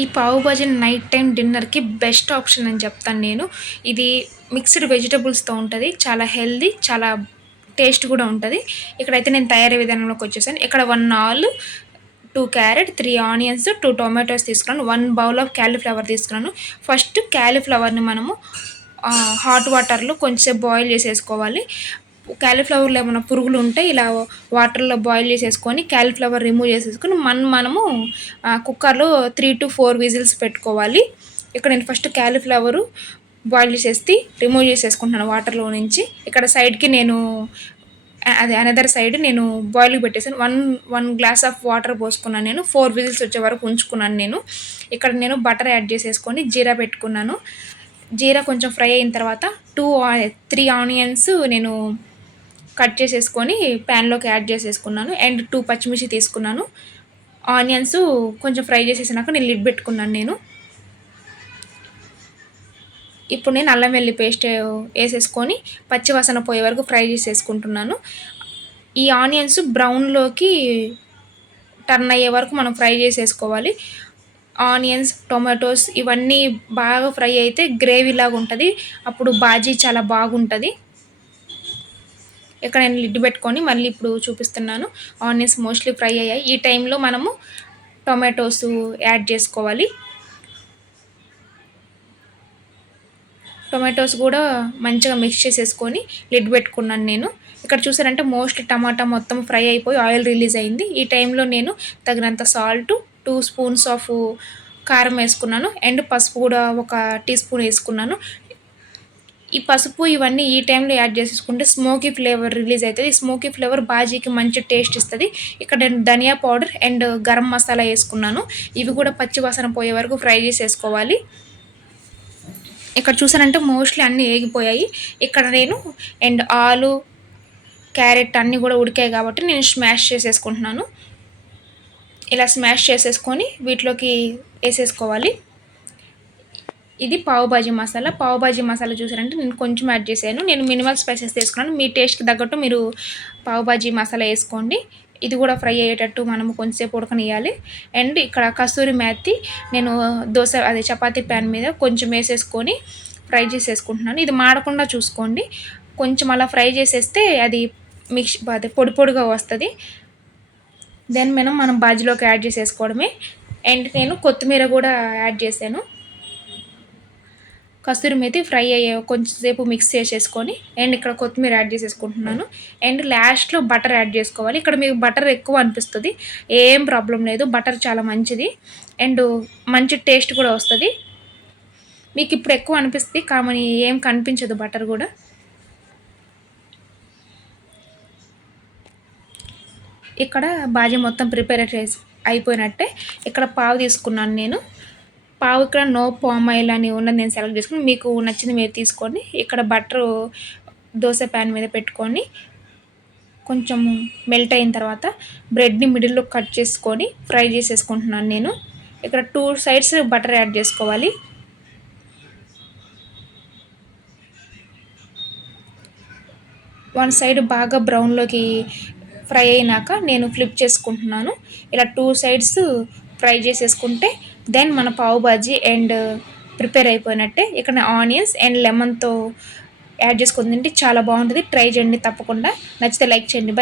ఈ పావు bhaji night time డిన్నర్‌కి బెస్ట్ ఆప్షన్ అని చెప్తాను నేను. ఇది మిక్స్డ్ వెజిటబుల్స్‌తో ఉంటది. చాలా హెల్తీ, చాలా టేస్ట్ కూడా ఉంటది. ఇక్కడైతే నేను తయారీ విధానంలోకొచ్చేసాను. ఇక్కడ 1 ఆలు, 2 క్యారట్, 3 ఆనియన్స్, 2 టొమాటోస్ తీసుకున్నాను. 1 బౌల్ ఆఫ్ కాలీఫ్లవర్ తీసుకున్నాను. ఫస్ట్ కాలీఫ్లవర్‌ని మనము హాట్ వాటర్‌లో కొంచెంసేపు బాయిల్ చేసేసుకోవాలి. కాలీఫ్లవర్‌లో ఏమన్నా పురుగులుంటే ఇలా వాటర్‌లో బాయిల్ చేసేసుకొని కాలీఫ్లవర్ రిమూవ్ చేసేసుకొని మనము కుక్కర్‌లో 3-4 విజిల్స్ పెట్టుకోవాలి. ఇక్కడ నేను ఫస్ట్ కాలీఫ్లవరు బాయిల్ చేసేసి రిమూవ్ చేసేసుకుంటున్నాను వాటర్‌లో నుంచి. ఇక్కడ సైడ్‌కి నేను అదే అనదర్ సైడ్ నేను బాయిల్‌కి పెట్టేసాను. 1 గ్లాస్ ఆఫ్ వాటర్ పోసుకున్నాను నేను. 4 విజిల్స్ వచ్చే వరకు ఉంచుకున్నాను నేను. ఇక్కడ నేను బటర్ యాడ్ చేసేసుకొని జీరా పెట్టుకున్నాను. జీరా కొంచెం ఫ్రై అయిన తర్వాత 3 ఆనియన్స్ నేను కట్ చేసేసుకొని ప్యాన్‌లోకి యాడ్ చేసేసుకున్నాను. అండ్ 2 పచ్చిమిర్చి తీసుకున్నాను. ఆనియన్స్ కొంచెం ఫ్రై చేసేసినాక నేను లిడ్ పెట్టుకున్నాను నేను. ఇప్పుడు నేను అల్లం వెల్లుల్లి పేస్ట్ ఏసేసుకొని పచ్చి వాసన పోయే వరకు ఫ్రై చేసేసుకుంటున్నాను. ఈ ఆనియన్స్ బ్రౌన్‌లోకి టర్న్ అయ్యే వరకు మనం ఫ్రై చేసేసుకోవాలి. ఆనియన్స్, టొమాటోస్ ఇవన్నీ బాగా ఫ్రై అయితే గ్రేవీలాగా ఉంటది. అప్పుడు బాజీ చాలా బాగుంటది. ఇక్కడ నేను లిడ్ పెట్టుకొని మళ్ళీ ఇప్పుడు చూపిస్తున్నాను. ఆనియన్స్ మోస్ట్‌లీ ఫ్రై అయ్యాయి. ఈ టైంలో మనము టొమాటోస్ యాడ్ చేసుకోవాలి. టొమాటోస్ కూడా మంచిగా మిక్స్ చేసేసుకొని లిడ్ పెట్టుకున్నాను నేను. ఇక్కడ చూసారంటే మోస్ట్‌లీ టమాటా మొత్తం ఫ్రై అయిపోయి ఆయిల్ రిలీజ్ అయింది. ఈ టైంలో నేను తగినంత సాల్ట్, 2 స్పూన్స్ ఆఫ్ కారం వేసుకున్నాను. అండ్ పసుపు కూడా ఒక టీ స్పూన్ వేసుకున్నాను. ఈ పసుపు ఇవన్నీ ఈ టైంలో యాడ్ చేసేసుకుంటే స్మోకీ ఫ్లేవర్ రిలీజ్ అయితది. స్మోకీ ఫ్లేవర్ బాజీకి మంచి టేస్ట్ ఇస్తది. ఇక్కడ నేను ధనియా పౌడర్ అండ్ గరం మసాలా ఏసుకున్నాను. ఇవి కూడా పచ్చి వాసన పోయే వరకు ఫ్రై చేసేసుకోవాలి. ఇక్కడ చూసారంటే మోస్ట్‌లీ అన్నీ ఏగిపోయాయి. ఇక్కడ నేను అండ్ ఆలు, క్యారెట్ అన్నీ కూడా ఉడికాయి కాబట్టి నేను స్మాష్ చేసేసుకుంటున్నాను. ఇలా స్మాష్ చేసేసుకొని వీటిలోకి ఏసేసుకోవాలి. ఇది పావు బాజీ మసాలా. పావు బాజీ మసాలా చూసారంటే నేను కొంచెం యాడ్ చేశాను. నేను మినిమల్ స్పైసెస్ తీసుకున్నాను. మీ టేస్ట్‌కి తగ్గట్టు మీరు పావు బాజీ మసాలా ఏసుకోండి. ఇది కూడా ఫ్రై అయ్యేటట్టు మనము కొంచెంసేపు ఉడకనియ్యాలి. అండ్ ఇక్కడ కస్తూరి మేతి నేను చపాతీ ప్యాన్ మీద కొంచెం ఏసేసుకొని ఫ్రై చేసేసుకుంటున్నాను. ఇది మాడకుండా చూసుకోండి. కొంచెం అలా ఫ్రై చేసేస్తే అది పొడి పొడిగా వస్తది. దెన్ మనం బాజీలోకి యాడ్ చేసేసుకోవడమే. అండ్ నేను కొత్తిమీర కూడా యాడ్ చేశాను. కస్తూరి మేతి ఫ్రై అయ్యే కొంచెం సేపు మిక్స్ చేసేసుకొని అండ్ ఇక్కడ కొత్తిమీర యాడ్ చేసేసుకుంటున్నాను. అండ్ లాస్ట్‌లో బటర్ యాడ్ చేసుకోవాలి. ఇక్కడ మీకు బటర్ ఎక్కువ అనిపిస్తది. ఏం ప్రాబ్లమ్ లేదు. బటర్ చాలా మంచిది. అండ్ మంచి టేస్ట్ కూడా వస్తది. మీకు ఇప్పుడు ఎక్కువ అనిపిస్తది కానీ ఏం కనిపించదు బటర్ కూడా. ఇక్కడ బాజీ మొత్తం ప్రిపేర్ అయిపోయినట్టే. ఇక్కడ పావు తీసుకున్నాను నేను. పావు ఇక్కడ నో పామ్ ఆయిల్ అని ఉన్నది నేను సెలెక్ట్ చేసుకొని మీకు నచ్చింది మీరు తీసుకోండి. ఇక్కడ బటరు దోస ప్యాన్ మీద పెట్టుకొని కొంచెం మెల్ట్ అయిన తర్వాత బ్రెడ్‌ని మిడిల్‌లో కట్ చేసుకొని ఫ్రై చేసేసుకుంటున్నాను నేను. ఇక్కడ 2 సైడ్స్ బటర్ యాడ్ చేసుకోవాలి. వన్ సైడ్ బాగా బ్రౌన్‌లోకి ఫ్రై అయినాక నేను ఫ్లిప్ చేసుకుంటున్నాను. ఇలా 2 సైడ్స్ ఫ్రై చేసేసుకుంటే దెన్ మన పావు బాజీ అండ్ ప్రిపేర్ అయిపోయినట్టే. ఇక్కడ ఆనియన్స్ అండ్ లెమన్‌తో యాడ్ చేసుకొని తింటే చాలా బాగుంటది. ట్రై చేయండి తప్పకుండా. నచ్చితే లైక్ చేయండి. బై.